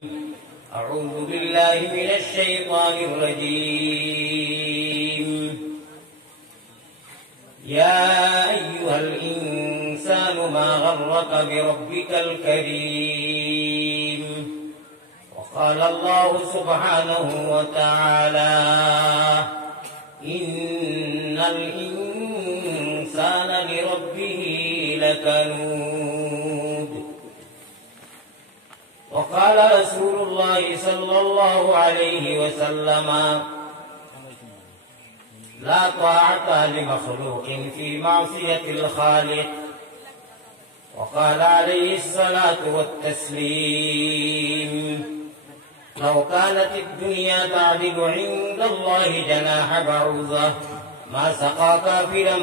أعوذ بالله من الشيطان الرجيم. يا أيها الإنسان ما غرك بربك الكريم. وقال الله سبحانه وتعالى إن الإنسان لربه لكنود. وقال رسول الله صلى الله عليه وسلم لا طاعة لمخلوق في معصية الخالق. وقال عليه الصلاة والتسليم لو كانت الدنيا تعدل عند الله جناح بعوضة ما سقى كافرا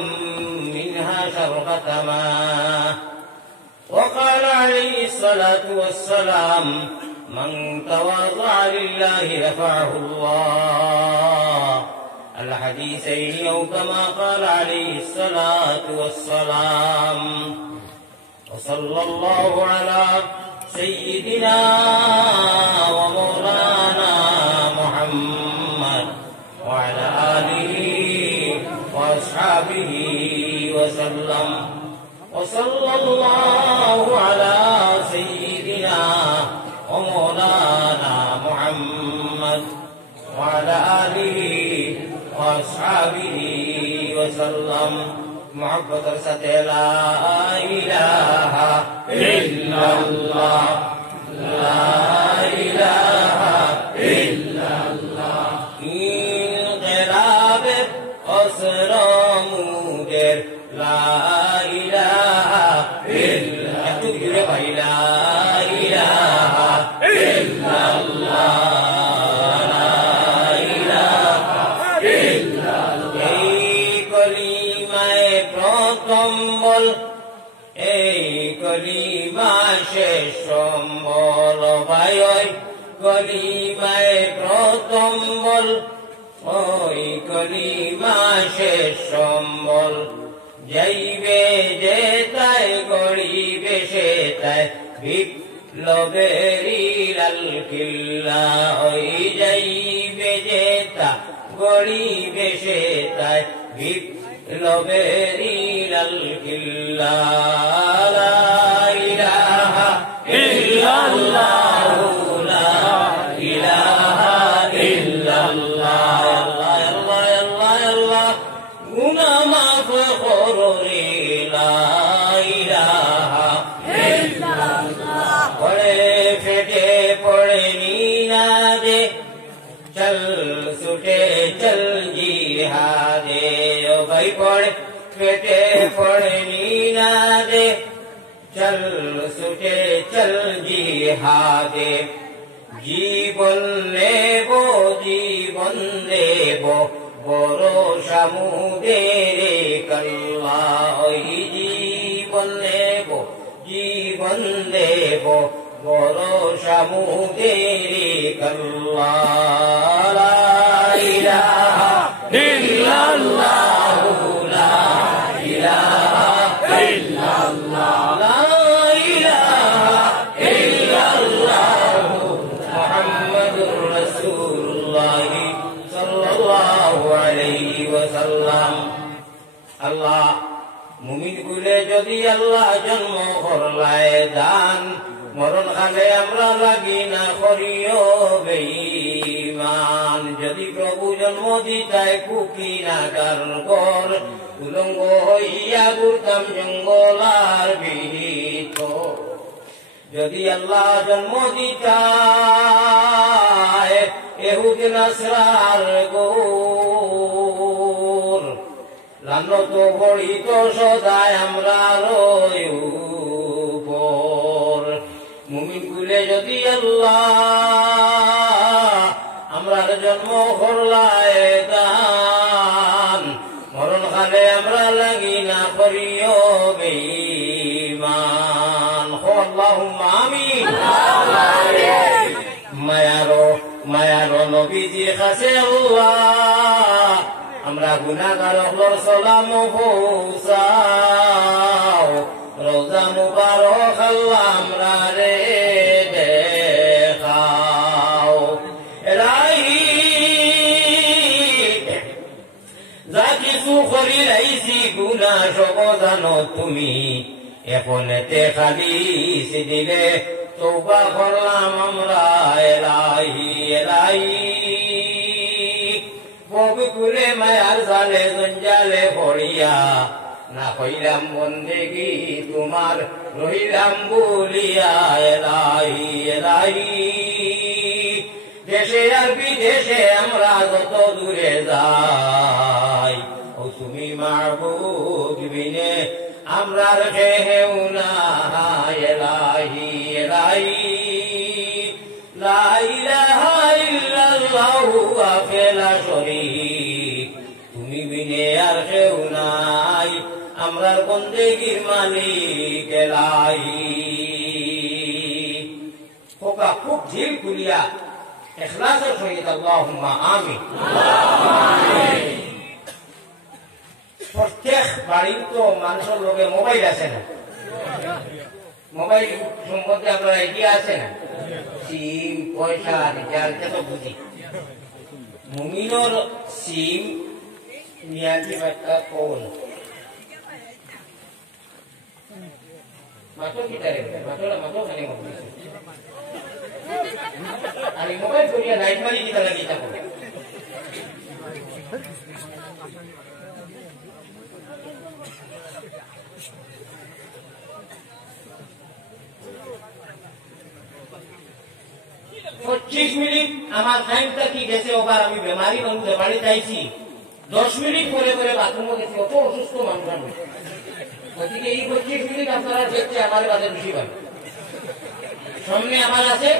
منها شربة ماء. وقال عليه الصلاة والسلام من تواضع لله رفعه الله. الحديثين أو كما قال عليه الصلاة والسلام. وصلى الله على سيدنا ومولانا محمد وعلى آله وأصحابه وسلم. وصلى الله على سيدنا ومولانا محمد وعلى آله وأصحابه وسلم. محبت رسالة لا إله إلا الله لا إله إلا الله. انقلاب أسر مدر لا إله إلا الله لا إله إلا الله لا إله إلا الله. এই কলিমায় প্রথম বল এই কলিমা শেষ সম্বল ভাই ওই কলিমায় প্রথম বল ওই কলিমা শেষ সম্বল। যাইবে যে তাই গড়িবে সে তাই বিপ্লবেরই লাল কিল্লা। ওই যাইবে যে তা গড়িবে সে তাই বিপ্লবেরই লাল কিল্লা। লা ইলাহা ইল্লাল্লাহু লা ইলাহা ইল্লাল্লাহ। আল্লাহ আল্লাহ আল্লাহ গুনাহ মাফ করো রে লা ইলাহা ইল্লাল্লাহ। পড়ে ফেটে পড়ে নিনাদে চল ছুটে চল জিহাদে। ও ভাই পড়ে ফেটে পড়ে নিনাদে চল ছুটে চল জিহাদে। জীবন নেব জীবন দেব ভরসা মুদের কল্লা। ওই জীবন নেব জীবন দেব ভরসা মুদের কল্লা। লা ইলাহা ইল্লাল্লাহু লা ইলাহা ইল্লাল্লাহ লা ইলাহা ইল্লাল্লাহু মুহাম্মাদুর রাসূলুল্লাহ সাল্লাল্লাহু আলাইহি ওয়াসাল্লাম। আল্লাহ মুমিন গুলে যদি আল্লাহ জন্ম করলায় দান মরণ কালে আমরা লাগি না করিও বেঈমান। যদি প্রভু জন্ম দিতায় কুকি নাগার ঘর উলঙ্গ হইয়া ঘুরতাম জঙ্গলার বিহিত। যদি আল্লাহ জন্ম দিতায় এহুদ নাসরার গোর লানত বড়িত সদায় আমরা রয়ুপর। মুমিন কুলে যদি আল্লাহ আমরার জন্ম করলায় দান মরণ কালে আমরা লাগি না করিও বেঈমান। আল্লাহুম্মা আমিন। মায়ারো নবীজির কাছে আল্লাহ আমরা গুনাহগার হলোর সালাম পৌঁছাও। রোজা মুবারক আল্লাহ আমরা রে দেখা না সব জানো তুমি, এখন এতে খালি দিলে তওবা করলাম আমরা এলাহি এলাহি। পবিত্রে মায়ার জালে জঞ্জালে পড়িয়া না হইলাম বন্দেগি তোমার, রহিলাম বলিয়া এলাহি এলাহি। দেশে আর বিদেশে আমরা যত দূরে যাই, ও তুমি মাবুদ বিনে আমরা কেউ না এলাহি এলাহি। লা ইলাহা ইল্লাল্লাহু ওয়াহদাহু লা শারীক, তুমি বিনে আর কেউ নাই, আমরার বন্দেগীর মালিক এলাহি। খোকা খুব ঝিল খুলিয়া ইখলাসের সহিত আল্লাহুম্মা আমিন। প্রত্যেক বাড়ির তো মানুষের লোকে মোবাইল আছে না, মোবাইল সম্বন্ধে আপনার আইডিয়া আছে না? সিম পয়সা রিচার্জ তো বুঝি। মুমিনের সিম নিয়াজি একটা কোন মাত্র কি তারে মাত্র খালি মোবাইল আর মোবাইল করিয়া লাইট মারি দিতে লাগি তা করে। পঁচিশ মিনিট আমার টাইমটা কি গেছে, ওবার আমি বেমারি মানুষের বাড়ি চাইছি, 10 মিনিট পরে পরে বাথরুমে গেছি, অত অসুস্থ মানুষ আমি। গতিকে এই 25 মিনিট আপনারা দেখছে আমার বাজে বেশি পাই। সামনে আমার আছে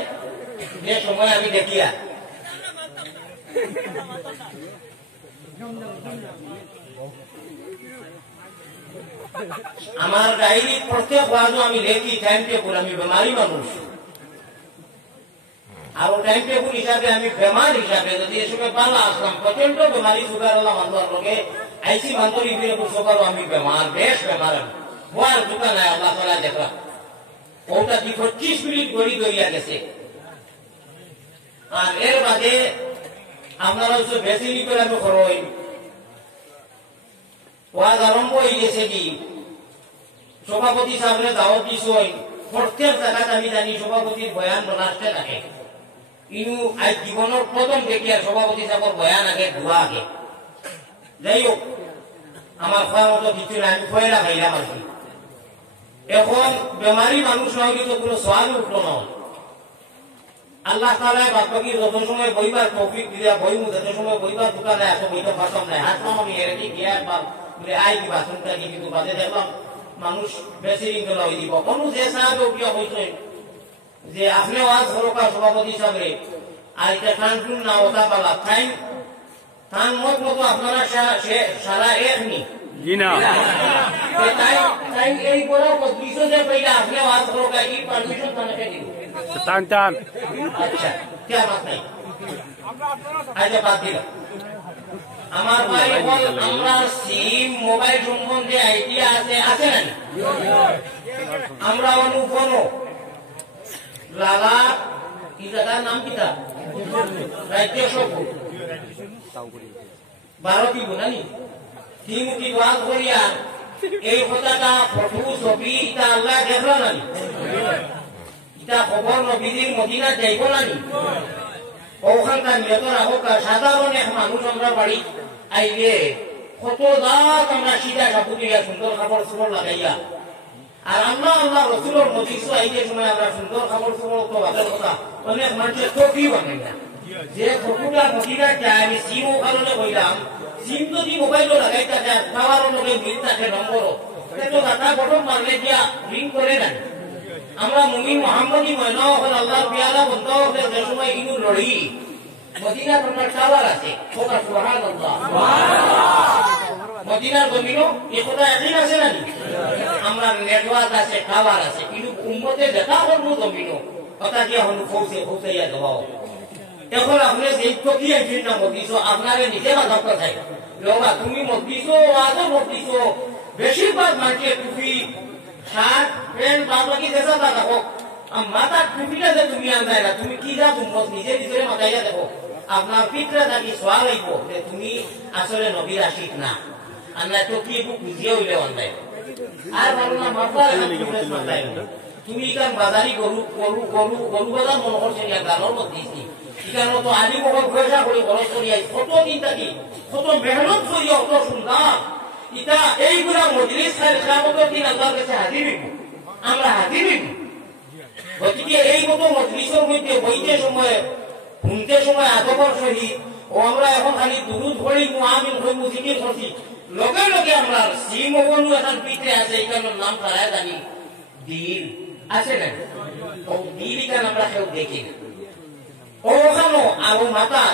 যে সময় আমি দেখিয়া আমার ডায়েরি প্রত্যেক ওয়াজও আমি দেখি টাইম টেবল, আমি বেমারি মানুষ। আর টাইম টেবল হিসাবে আমি বেমার হিসাবে যদি এ সময় ভালো আসলাম, প্রচন্ড বেমারি সুগার হলাম আন্দোলন লোকে আইসি বান্ধবী সকালও আমি বেমার, বেশ বেমার। আমি হওয়ার দোকান নাই, আল্লাহ তাআলা দেখলাম ওটা কি 25 মিনিট গড়ি দরিয়া গেছে। আর এর বাদে আপনারা বেশি নি করে আমি খরচ ওয়াজ আরম্ভ হয়ে গেছে কি সভাপতি সাহেবের দাওয়াত দিছই। প্রত্যেক জায়গায় আমি জানি সভাপতির বয়ান লাস্টে থাকে, ইনু আজ জীবনের প্রথম দেখিয়া সভাপতি সাহেবের বয়ান আগে ধোয়া আগে। যাই হোক আমার খাওয়ার মতো কিছু না, আমি খয়রা খাইলাম আর কি। এখন বেমারি মানুষ না হইলে তো কোনো সোয়াল উঠলো না। আল্লাহ তাআলা বাকি যত সময় বইবার তৌফিক দিয়া বইমু, যত সময় বইবার দোকানে এত বইতে পারতাম না। হাসলাম আমি এর গিয়া আই কি বাথরুমটা কি, কিন্তু বাদে দেখলাম মানুষ বেশি রিঙ্গলা হয়ে দিব। কোনো যে সাহায্য উঠিয়া হয়েছে যে আপনি ওয়াজ সরকার সভাপতি হিসাবে আর এটা টানটুন না ওটা পালা টাইম টান মত মতো আপনারা সারা এক নি এই বড় 200 যে পয়লা আপনি ওয়াজ সরকার কি পারমিশন তাকে দিব টান টান। আচ্ছা কে বাত নাই, আচ্ছা বাদ দিলাম। আমার ভাই বল আমরা সিম মোবাইল সম্বন্ধে আইডিয়া আছে না? আমরা অনুপন লালা কি জায়গার নাম কিটা রাজ্য সব 12 কি গুণানি তিনটি ওয়াজ করিয়া এই কথাটা ফটো ছবি এটা আল্লাহ দেখলো না, এটা খবর নবীর মদিনা যাইব না। ওখানকার নিয়তর হোক সাধারণ এক মানুষ আমরা বাড়ি আইলে কত দাঁত আমরা সিধা কাপড় দিয়া সুন্দর খাবার সুন্দর লাগাইয়া, আর আমরা আল্লাহ রসুলের মজিদ আইতে সময় আমরা সুন্দর খাবার সুন্দর তো বাদের কথা অনেক মানুষের তো কি বানাই না। যে ফটোটা মদিনা যায় আমি সিমও কারণে কইলাম, সিম যদি মোবাইলও লাগাইতে যায় খাওয়ারও লোকে মিল থাকে নম্বরও তো দাদা বটন মারলে দিয়া রিং করে না। আমরা মুমিন মোহাম্মদী ময়না হল আল্লাহর পিয়ালা বন্ধ হলে যে সময় ইনু লড়ি মদিনার আপনার টাওয়ার আছে, সুবহানাল্লাহ মদিনার জমিনও এ কথা একদিন আছে না, আমরা নেটওয়ার্ক আছে টাওয়ার আছে, কিন্তু উম্মতে দেখা করবো জমিনও কথা দিয়ে হল পৌঁছাইয়া দেওয়াও। এখন আপনি যে কি একদিন না মদিস আপনারে নিজে মাথা কথাই লোকা তুমি মদিস আজও মদিস বেশিরভাগ মানুষের টুপি শার্ট প্যান্ট বাকি দেখা দেখো মাথার টুপিটা যে তুমি আনলাই না, তুমি কি যা তুমি নিজে নিজের মাথাইয়া দেখো আপনার পিঠটা থাকি সোয়া লাগবো যে তুমি আসলে নবীর আশিক না। আর না তো কি একটু বুঝিয়ে হইলে অনলাইন আর ভালো না মারবার তুমি এখান বাজারি গরু গরু গরু গরু বাজার মনে করছে গানোর মধ্যে এখানে তো আলি মহল পয়সা করে খরচ করিয়া কত দিন থাকি কত মেহনত করিয়া অত সুন্দর ইটা এইগুলা মজলিস খামতের দিন আল্লাহর কাছে হাজির হইব আমরা হাজির হইব গতিকে এই মতো মজলিসের মধ্যে বইতে সময় শুনতে সময় আদবর সহিত ও আমরা এখন খালি দুরুদ পড়ি আমিন হইব জিকির করছি লগে লগে আমরা শ্রীমোহনু এখন পিঠে আছে এখানের নাম তারা জানি দিল আছে না ও দিল এখানে আমরা কেউ দেখি না ওখানো আরো মাথা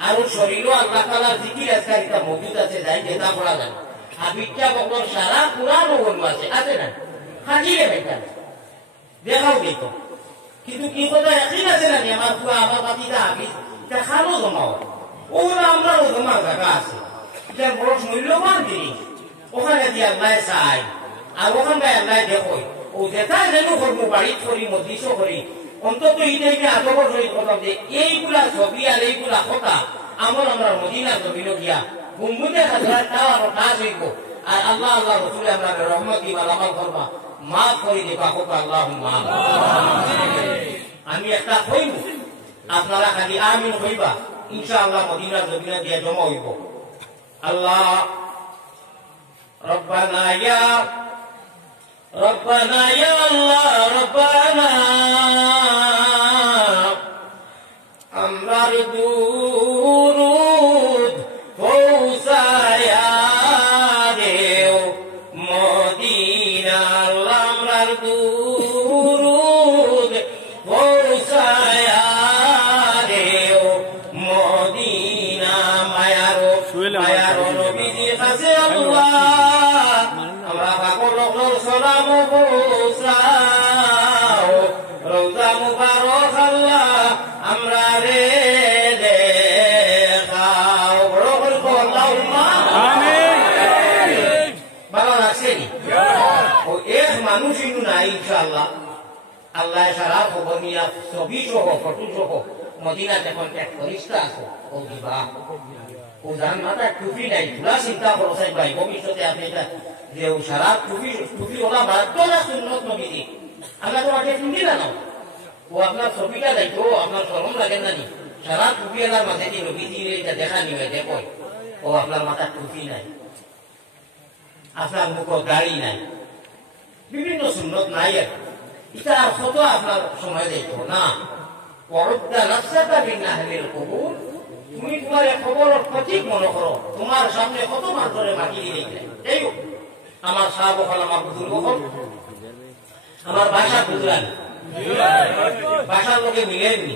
আরো শরীরও আল্লাহ তাআলার জিকির আজকারিতা মজুদ আছে যাই যেটা পড়া যায় হাবিবটা বকর সারা পুরানো গল্প আছে আছে না হাজিরে বেটা দেখাও দেখো কিন্তু কি কথা একই আছে না আমার পুরা আমার বাতিটা হাবিব এটা খানো জমাও ওরা আমরা জমা জায়গা আছে এটা বড় মূল্যবান জিনিস ওখানে দিয়ে আল্লাহ চাই আর ওখানটায় আল্লাহ দেখো ও যেটা যেন করবো বাড়ির করি মজলিসও করি অন্তত এইটাকে আদবর সহিত কথা যে এইগুলা ছবি আর এইগুলা কথা আমার আমরা মদিনা জমিন গিয়া গুম্বুদে হাজার টাওয়ার কাজ হইব আর আল্লাহ আল্লাহ রসুলে আমরা রহমত দিবা আমাল করবা মাফ করে দিবা হোক আল্লাহ আমি একটা হইব আপনারা খালি আমিন হইবা ইনশাআল্লাহ মদিনা জমিন দিয়া জমা হইব আল্লাহ রব্বানা ইয়া ربنا يا الله ربنا আমরার দুরুদ পৌঁছায়া দেও মদিনা আমরার দুরুদ পৌঁছায়া দেও মদিনা মায়ার নবীজি কাছে আল্লাহ আমরা পাগল সালাম পৌঁছাও রওজা মুবারক আল্লাহ আমরা রে দেখাও বড় করে আল্লাহুম্মা আমিন ভালো লাগছে নি ও এক মানুষ ইনু নাই ইনশাআল্লাহ আল্লাহ সারা খবর নিয়া ছবি সহ ফটো সহ মদিনাতে কন্ট্যাক্ট করিস্তা আছে ও দিবা ও জান মাথা টুপি নাই পুরা চিন্তা করো সাহেব ভাই ভবিষ্যতে আপনি এটা যে সারা টুপি টুপি ওলা বাধ্য না সুন্নত নবীজি আমরা তো আগে টুপি না নাও ও আপনার ছবিটা দেখো আপনার শরম লাগে না নি সারা টুপি এলার মাঝে যে নবীজি এটা দেখা নিবে দেখো ও আপনার মাথা টুপি নাই আপনার মুখ গাড়ি নাই বিভিন্ন সুন্নত নাই আর এটা কত আপনার সময় দেখো না পরদ্দা নফসাতা বিন আহলিল কুবুর তুমি তোমার খবর সঠিক মনে করো তোমার সামনে কত মার ধরে মাটি দিয়ে এই আমার সাহাব হল আমার বুজুর্গ হল আমার ভাষা বুঝলেন ভাষার লোকে মিলেননি